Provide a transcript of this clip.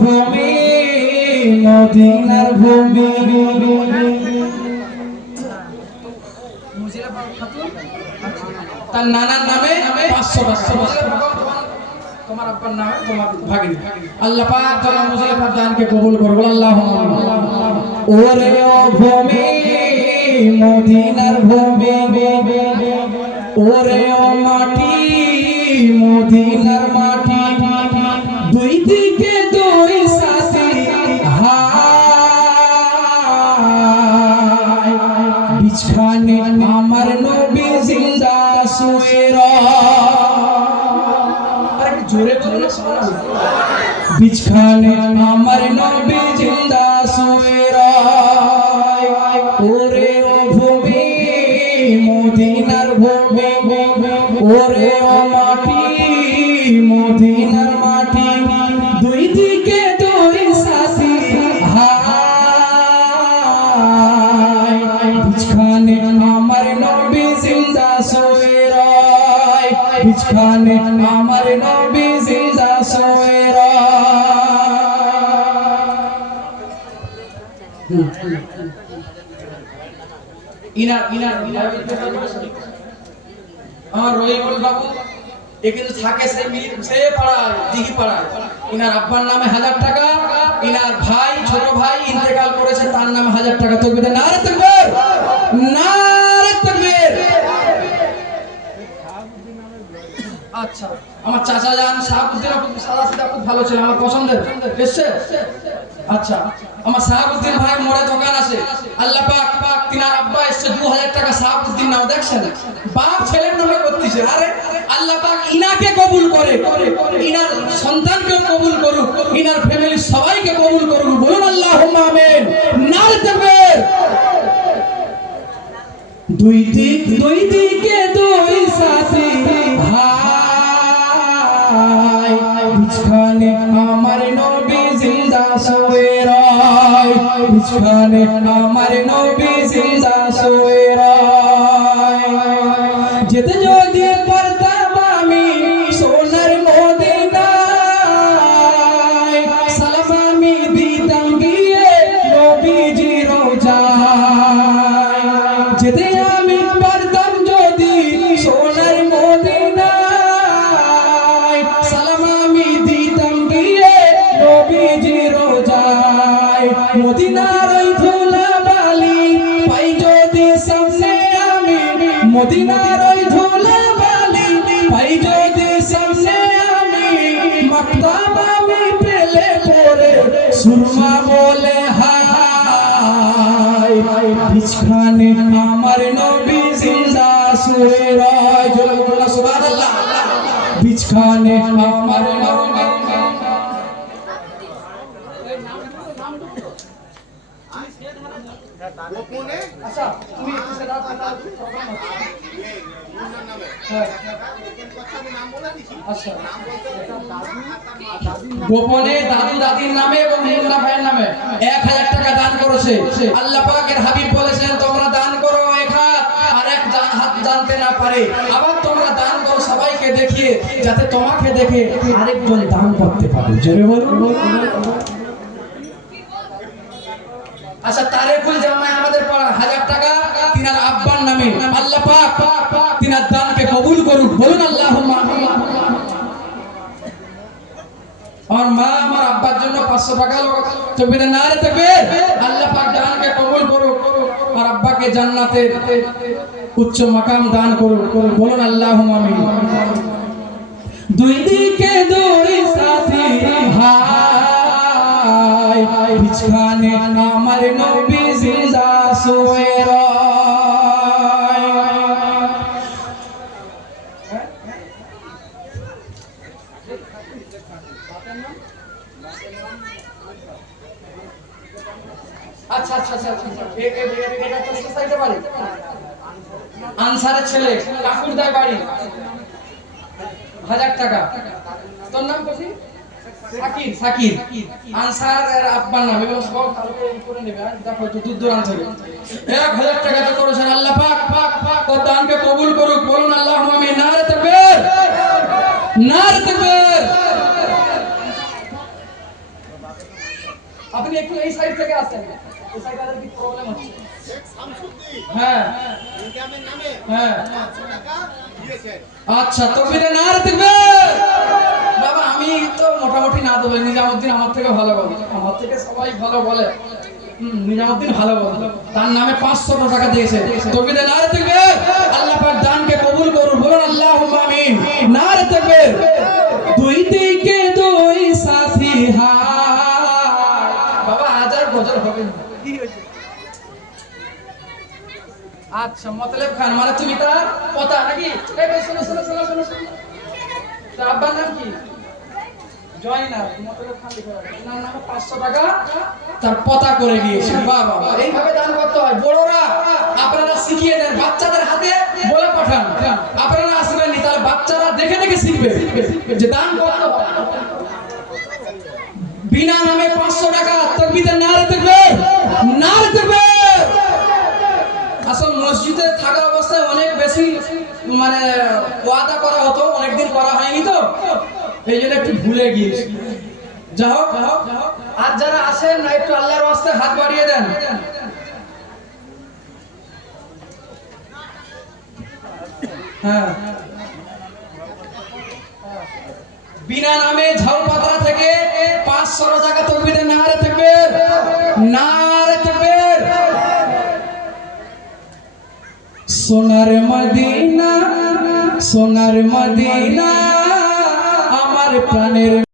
ভূমি মদিনার ভূমি তার নানার নামে 500 টাকা তোমার আব্বার নামে তোমার ভাগিনী আল্লাহ পাক তোমার মুজলিফার দানকে কবুল করুন আল্লাহুম্মা ওরে ও ভূমি মদিনার ভূমি ওরে ও মাটি মদিনার মাটি দুই দিকে দুই সাথী হায় বিছখানে আমার নবী জিন্দা শুয়ে আরে জোরে বলো বিছখানে আমার নবী জিন্দা শুয়ে ওরে ও ভূমি মদিনার ভূমি ওরে ও মাটি মদিনার মাটি দুই দিকে দুই সাথী হায় বিছখানে আমার নবী জিন্দা শুয়ে বিছখানে আমার নবী জিন্দা শুয়ে আমার রহিমুল বাবু এ কিন্তু থাকে সে পাড়ায় দিঘি পাড়ায় ইনার আব্বার নামে 1000 টাকা ইনার ভাই ছোট ভাই ইন্তেকাল করেছে তার নামে 1000 টাকা তকবীর নারে তাকবীর নারে তাকবীর আচ্ছা আমার চাচা জান শাহাবুদ্দিন আপু সাদা সিধা খুব ভালো ছিল আমার পছন্দের এসছে আচ্ছা আমার শাহাবুদ্দিন ভাই মোড়ে দোকান আছে আল্লাহ পাক তিনার আব্বা এসছে 2000 টাকা শাহাবুদ্দিন নাও দেখছেন বাপ ছেলের নামে করতেছে আরে আল্লাহ পাক ইনাকে কবুল করে ইনার সন্তানকে কবুল করুক ইনার ফ্যামিলি সবাইকে কবুল করুক বলুন আল্লাহুম্মা আমিন নারে তাকবীর দুই দিকে দুই সাথী হায় বিছখানে আমার নবী জিন্দা শুয়ে বিছখানে আমার নবী জিন্দা শুয়ে যেতে যদি পারতাম আমি সোনার মদিনায় সালাম আমি দিতাম গিয়ে নবীজি রওজায় যেতে আমি পারতাম যদি সোনার মদিনায় সালাম আমি দিতাম গিয়ে নবীজি রওজায় মদিনার ওই ধুলাবালি পাই যদি সামনে আমি মদিনার ওই ধুলাবালি পাই যদি সামনে আমি মাকতাব আমি পেলে পরে সুরমা বলে হায় বিছখানে আমার নবী জিন্দা শুয়ে জোরে বলো সুবহানাল্লাহ বিছখানে আমার নবী আচ্ছা তুমি একটু সেটা গোপনে দাদু দাদির নামে এবং মুন্না ভাইয়ের নামে 1000 টাকা দান করেছে আল্লাহ পাকের হাবিব বলেছেন তোমরা দান করো এক হাত আর এক হাত জানতে না পারে আবার তোমরা দান করো সবাইকে দেখিয়ে যাতে তোমাকে দেখে আরেকজন দান করতে পারে জোরে বলুন আচ্ছা তারেকুল জামাই আমাদের পাড়া 1000 টাকা তিনার আব্বার নামে আল্লাহ পাক তিনার দানকে কবুল করুন বলুন আল্লাহুম্মা আমিন আর মা আমার আব্বার জন্য 500 টাকা তকবীর নারে তাকবীর আল্লাহ পাক দানকে কবুল করুন আর আব্বাকে জান্নাতের উচ্চ মাকাম দান করুন বলুন আল্লাহুম্মা আমিন দুই দিকে দুই সাথী হায় বিছখানে আমার নবী জিন্দা শুয়ে আচ্ছা আচ্ছা আচ্ছা এটা তো সোসাইটি বাড়ি আনসারের ছেলে কাকুরদার বাড়ি 1000 টাকা তোর নাম কি সাকির সাকির আনসার এর আব্বার নাম এবং সব তালুকে করে নেবে আর দেখো তো দূর দূরান্ত থেকে 1000 টাকা তো করেছেন আল্লাহ পাক তোর দানকে কবুল করুক বলুন আল্লাহুম্মা আমিন নারে তাকবীর নারে তাকবীর আপনি একটু এই সাইড থেকে আসেন, এই সাইডে আর কি প্রবলেম হচ্ছে। হ্যাঁ হ্যাঁ আচ্ছা, তাকবীরে নারে তাকবীর। বাবা আমি তো মোটামুটি না দেবো, নিজামুদ্দিন আমার থেকে ভালো বলে, আমার থেকে সবাই ভালো বলে। নিজামুদ্দিন ভালো বলে, তার নামে 500 টাকা দিয়েছে। তাকবীরে নারে তাকবীর। আল্লাহ পাক দানকে কবুল করুন, বলুন আল্লাহুম্মা আমিন। নারে তাকবীর। দুই দিকে দুই সাথী হায়। বাবা আজ আর গজল হবে না। কি হয়েছে? আচ্ছা মতলব খান মানে তুমি তার পতা নাকি? এই ভাই শোনো শোনো শোনো শোনো শোনো, তার আব্বার নাম কি? জয়নাল। মতলব খান লিখে রাখো, ওনার নামে 500 টাকা তার পতা করে দিয়েছে। বাহ বাহ, এইভাবে দান করতে হয়। বড়রা আপনারা শিখিয়ে দেন, বাচ্চাদের হাতে বলে পাঠান, আপনারা আসবেননি, তার বাচ্চারা দেখে দেখে শিখবে যে দান করতে হয়। বিনা নামে 500 টাকা। তাকবীরে নারে তাকবীর, নারে তাকবীর। আসল মসজিদে থাকা অবস্থায় অনেক বেশি মানে ওয়াদা করা হতো, অনেকদিন করা হয়নি তো, এই জন্য একটু ভুলে গিয়েছি। যা হোক, আর যারা আসেন না একটু আল্লাহর ওয়াস্তে হাত বাড়িয়ে দেন। হ্যাঁ বিনা নামে ঝাউপাতরা থেকে 500 টাকা। তাকবীরে নারে তাকবীর, নারে তাকবীর। সোনার মদিনা, সোনার মদিনা, আমার প্রাণের